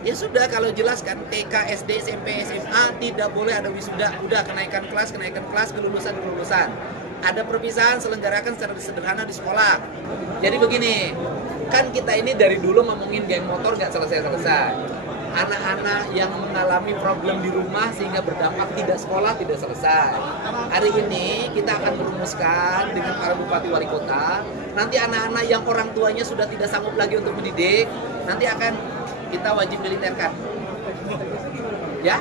Ya sudah, kalau jelas kan TK, SD, SMP, SMA tidak boleh ada wisuda. Udah kenaikan kelas, kelulusan. Ada perpisahan selenggarakan secara sederhana di sekolah. Jadi begini, kan kita ini dari dulu ngomongin geng motor nggak selesai-selesai. Anak-anak yang mengalami problem di rumah sehingga berdampak tidak sekolah tidak selesai. Hari ini kita akan merumuskan dengan para bupati wali kota. Nanti anak-anak yang orang tuanya sudah tidak sanggup lagi untuk mendidik, nanti akan kita wajib militerkan. Ya?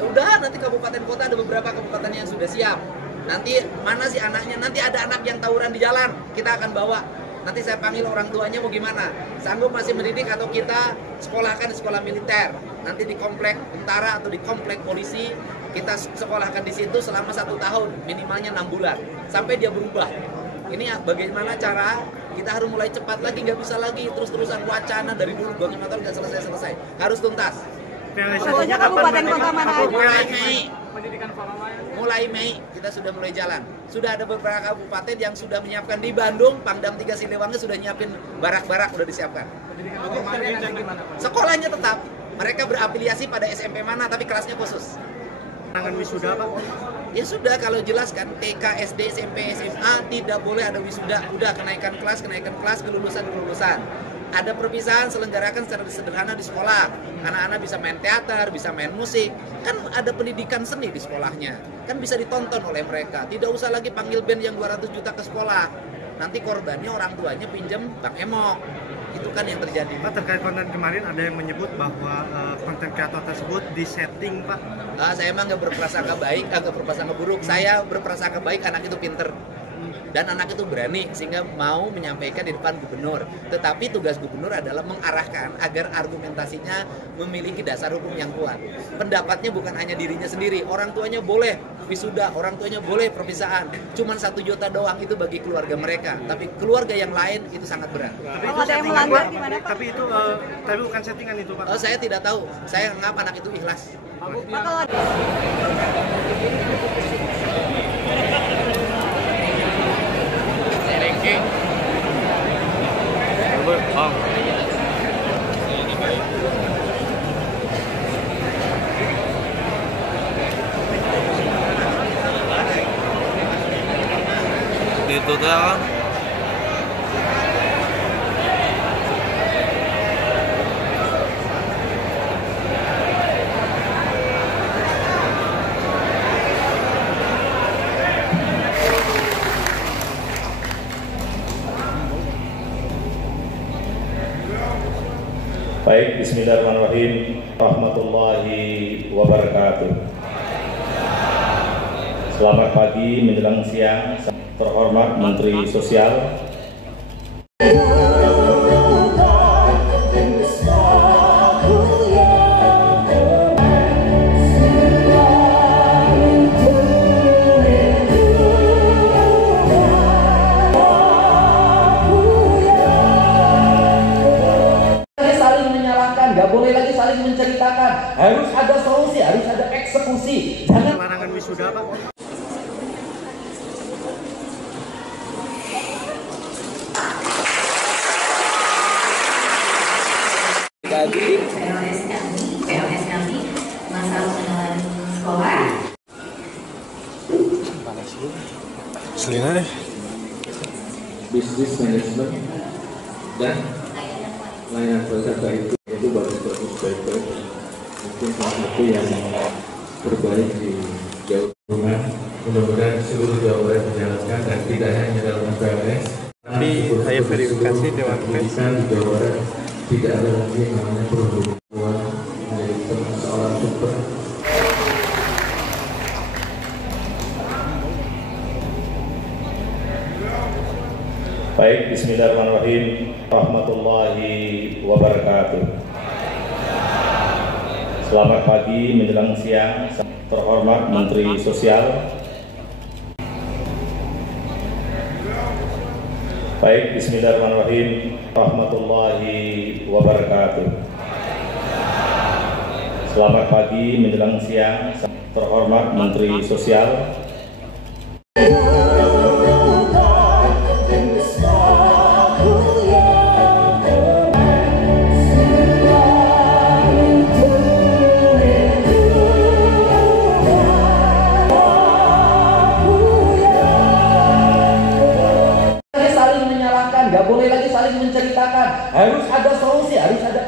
Udah, nanti kabupaten kota ada beberapa kabupaten yang sudah siap. Nanti mana sih anaknya? Nanti ada anak yang tawuran di jalan, kita akan bawa. Nanti saya panggil orang tuanya mau gimana? Sanggup masih mendidik atau kita sekolahkan di sekolah militer? Nanti di komplek tentara atau di komplek polisi, kita sekolahkan di situ selama 1 tahun, minimalnya 6 bulan, sampai dia berubah. Ini bagaimana cara kita harus mulai cepat lagi, nggak bisa lagi terus-terusan wacana dari dulu bangun motor nggak selesai-selesai, harus tuntas. Pokoknya kabupaten kota mana aja? Mulai Mei kita sudah mulai jalan. Sudah ada beberapa kabupaten yang sudah menyiapkan di Bandung, Pangdam 3 Siliwangi sudah nyiapin barak-barak udah disiapkan. Sekolahnya tetap, mereka berafiliasi pada SMP mana tapi kelasnya khusus. Tangan wisuda Pak? Ya sudah, kalau jelas kan TK, SD, SMP, SMA tidak boleh ada wisuda. Udah kenaikan kelas, kelulusan. Ada perpisahan selenggarakan secara sederhana di sekolah. Anak-anak bisa main teater, bisa main musik. Kan ada pendidikan seni di sekolahnya. Kan bisa ditonton oleh mereka. Tidak usah lagi panggil band yang 200 juta ke sekolah. Nanti korbannya orang tuanya pinjam Bang Emok. Itu kan yang terjadi. Pak, terkait konten kemarin ada yang menyebut bahwa konten kreator tersebut disetting Pak. Saya emang nggak berprasangka baik, nggak berprasangka buruk. Saya berprasangka baik, anak itu pinter. Dan anak itu berani sehingga mau menyampaikan di depan gubernur. Tetapi tugas gubernur adalah mengarahkan agar argumentasinya memiliki dasar hukum yang kuat. Pendapatnya bukan hanya dirinya sendiri. Orang tuanya boleh wisuda, orang tuanya boleh perpisahan. Cuman 1 juta doang itu bagi keluarga mereka. Tapi keluarga yang lain itu sangat berat. Tapi itu ada yang melanggar gimana Pak? Tapi itu tapi bukan settingan itu Pak. Saya tidak tahu. Saya anggap anak itu ikhlas. Itu kan Baik, bismillahirrahmanirrahim. Warahmatullahi wabarakatuh. Selamat pagi menjelang siang, terhormat Menteri Sosial. Nggak boleh lagi saling menceritakan, harus ada solusi, harus ada eksekusi. Jangan larangan wisuda Pak. Bagi PLS kami masalah pengenalan sekolah. selingan deh. Bisnis manajemen dan layanan wisata itu bagus-bagus baik-baik. Mungkin salah satu yang terbaik di Jawa Tengah. Mudah-mudahan seluruh Jawa Barat menjalankan dan tidak hanya dalam PLS. Tapi saya verifikasi Dewan Pendidikan di Jawa Barat tidak ada lagi yang namanya perempuan menjadi persoalan super. Baik, bismillahirrahmanirrahim. Warahmatullahi wabarakatuh. Selamat pagi menjelang siang, terhormat Menteri Sosial. Baik, bismillahirrahmanirrahim. Warahmatullahi wabarakatuh. Selamat pagi menjelang siang, terhormat Menteri Sosial. pasti harus ada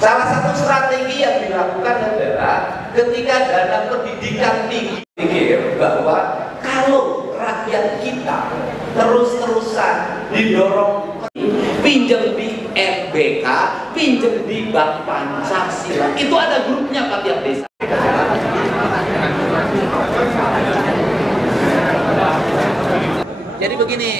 salah satu strategi yang dilakukan adalah ketika dana pendidikan tinggi pikir bahwa kalau rakyat kita terus-terusan didorong pinjam di RBK, pinjam di Bank Pancasila, itu ada grupnya Pak tiap desa. Jadi begini,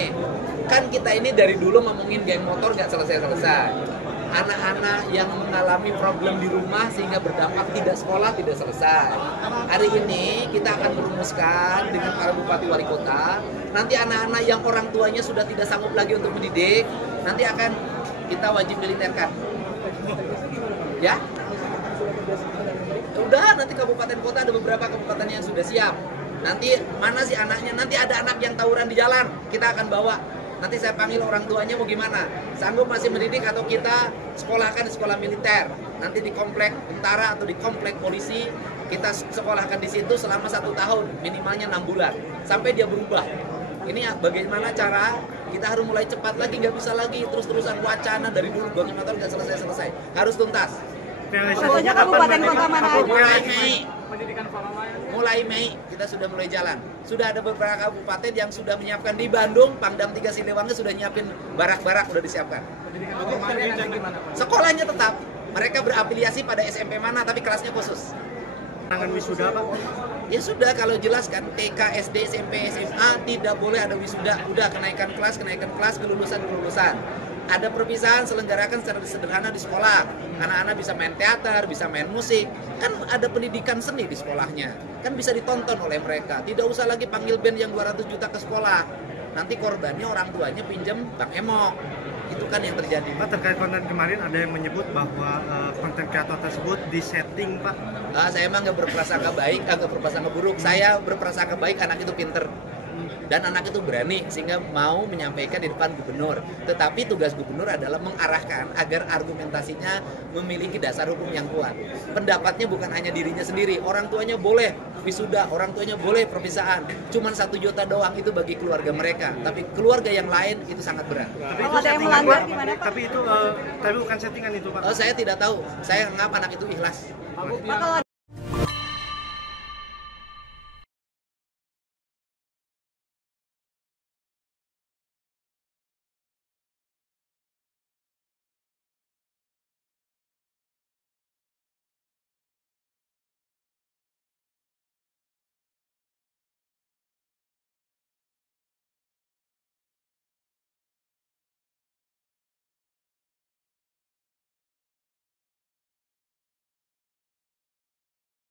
kan kita ini dari dulu ngomongin geng motor nggak selesai-selesai. Anak-anak yang mengalami problem di rumah sehingga berdampak tidak sekolah tidak selesai. Hari ini kita akan merumuskan dengan para bupati wali kota. Nanti anak-anak yang orang tuanya sudah tidak sanggup lagi untuk mendidik, nanti akan kita wajib militerkan. Ya? Udah, nanti kabupaten kota ada beberapa kabupaten yang sudah siap. Nanti mana sih anaknya? Nanti ada anak yang tawuran di jalan, kita akan bawa. Nanti saya panggil orang tuanya mau gimana, sanggup masih mendidik atau kita sekolahkan di sekolah militer, nanti di komplek tentara atau di komplek polisi, kita sekolahkan di situ selama 1 tahun, minimalnya 6 bulan, sampai dia berubah. Ini bagaimana cara kita harus mulai cepat lagi, nggak bisa lagi terus-terusan wacana dari dulu bangun motor nggak selesai-selesai, harus tuntas. Realisasinya kabupaten kota mana aja? Mulai Mei kita sudah mulai jalan. Sudah ada beberapa kabupaten yang sudah menyiapkan di Bandung, Pangdam 3 Siliwangi sudah nyiapin barak-barak, sudah disiapkan. Sekolahnya tetap, mereka berafiliasi pada SMP mana tapi kelasnya khusus. Tangan wisuda Pak? Ya sudah, kalau jelas kan TK, SD, SMP, SMA tidak boleh ada wisuda. Udah kenaikan kelas, kelulusan. Ada perpisahan, selenggarakan secara sederhana di sekolah. Anak-anak bisa main teater, bisa main musik. Kan ada pendidikan seni di sekolahnya. Kan bisa ditonton oleh mereka. Tidak usah lagi panggil band yang 200 juta ke sekolah. Nanti korbannya orang tuanya pinjam Bang Emok. Itu kan yang terjadi. Pak, terkait konten kemarin ada yang menyebut bahwa konten kreator tersebut disetting Pak. Saya emang nggak berprasangka baik, nggak berprasangka buruk. Saya berprasangka baik, anak itu pinter. Dan anak itu berani sehingga mau menyampaikan di depan gubernur. Tetapi tugas gubernur adalah mengarahkan agar argumentasinya memiliki dasar hukum yang kuat. Pendapatnya bukan hanya dirinya sendiri. Orang tuanya boleh wisuda, orang tuanya boleh perpisahan. Cuman 1 juta doang itu bagi keluarga mereka. Tapi keluarga yang lain itu sangat berat. Tapi Kalau ada yang melanggar gimana Pak? Tapi itu bukan settingan itu Pak. Saya tidak tahu. Saya anggap anak itu ikhlas. Pak, kalau